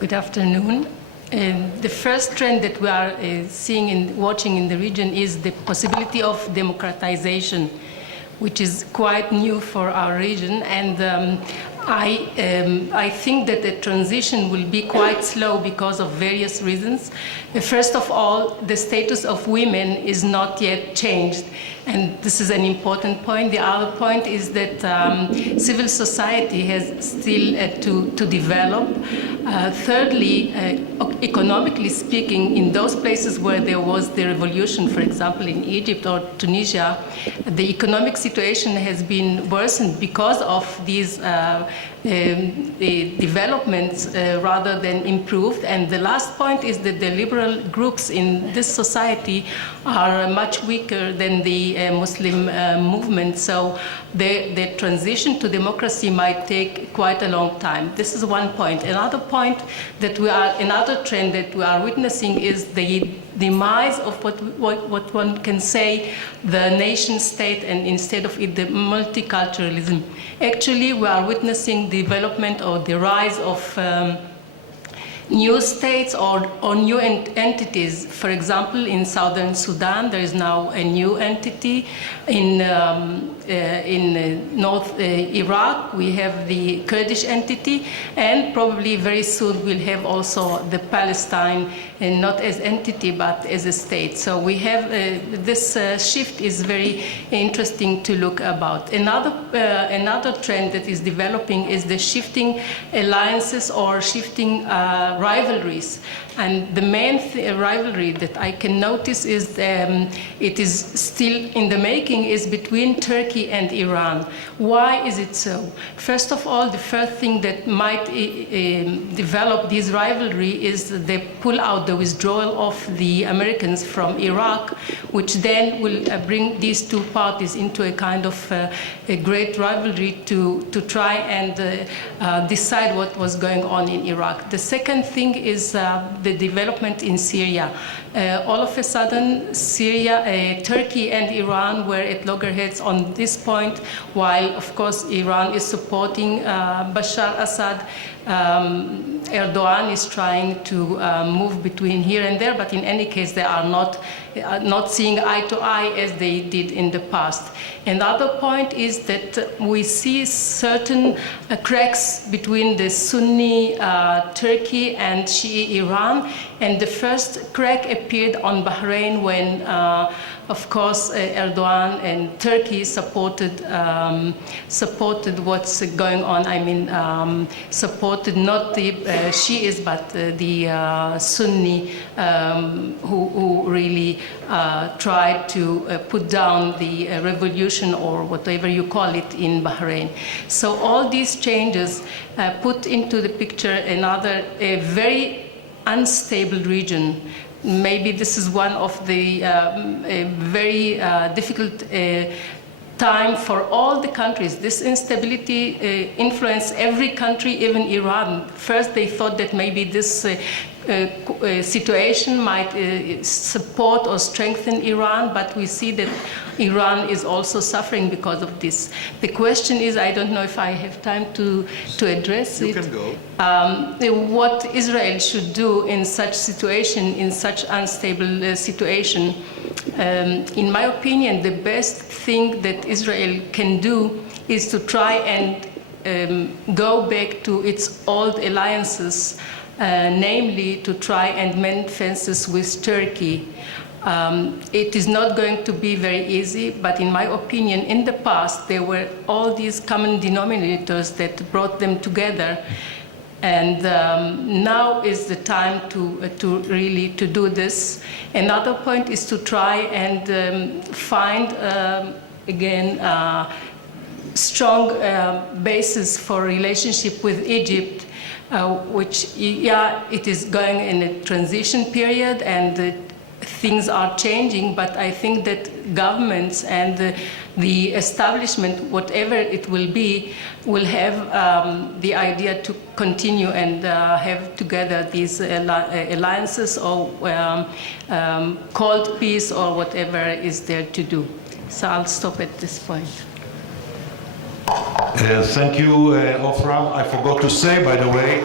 Good afternoon. The first trend that we are seeing and watching in the region is the possibility of democratization, which is quite new for our region, and I think that the transition will be quite slow because of various reasons. First of all, the status of women is not yet changed, and this is an important point. The other point is that civil society has still to develop. Thirdly, economically speaking, in those places where there was the revolution, for example, in Egypt or Tunisia, the economic situation has been worsened because of these developments rather than improved. And the last point is that the liberal groups in this society are much weaker than the Muslim movement. So the transition to democracy might take quite a long time. This is one point. Another point that another trend that we are witnessing is the demise of what one can say the nation state, and instead of it, the multiculturalism. Actually, we are witnessing development or the rise of new states or new entities. For example, in southern Sudan, there is now a new entity. In North Iraq, we have the Kurdish entity, and probably very soon we'll have also the Palestine, and not as entity but as a state. So we have this shift is very interesting to look about. Another trend that is developing is the shifting alliances or shifting rivalries. And the main rivalry that I can notice is it is still in the making is between Turkey and Iran. Why is it so? First of all, the first thing that might develop this rivalry is the pull-out, the withdrawal of the Americans from Iraq, which then will bring these two parties into a kind of a great rivalry to try and decide what was going on in Iraq. The second thing is the development in Syria. All of a sudden, Syria, Turkey and Iran were at loggerheads on this point, while, of course, Iran is supporting Bashar Assad. Erdogan is trying to move between here and there, but in any case, they are not seeing eye to eye as they did in the past. Another point is that we see certain cracks between the Sunni Turkey and Shiite Iran, and the first crack appeared on Bahrain when of course, Erdogan and Turkey supported what's going on. I mean, supported not the Shiites, but the Sunni who really tried to put down the revolution or whatever you call it in Bahrain. So all these changes put into the picture a very unstable region. Maybe this is one of the very difficult time for all the countries. This instability influenced every country, even Iran. First, they thought that maybe this situation might support or strengthen Iran, but we see that Iran is also suffering because of this. The question is, I don't know if I have time to address it. You can go. What Israel should do in such situation, in such unstable situation. In my opinion, the best thing that Israel can do is to try and go back to its old alliances, namely to try and mend fences with Turkey. It is not going to be very easy, but in my opinion, in the past, there were all these common denominators that brought them together. And now is the time to really do this. Another point is to try and find, again, strong basis for relationship with Egypt, which, yeah, it is going in a transition period and things are changing, but I think that governments and the establishment, whatever it will be, will have the idea to continue and have together these alliances or called peace or whatever is there to do. So I'll stop at this point. Thank you, Ofra. I forgot to say, by the way,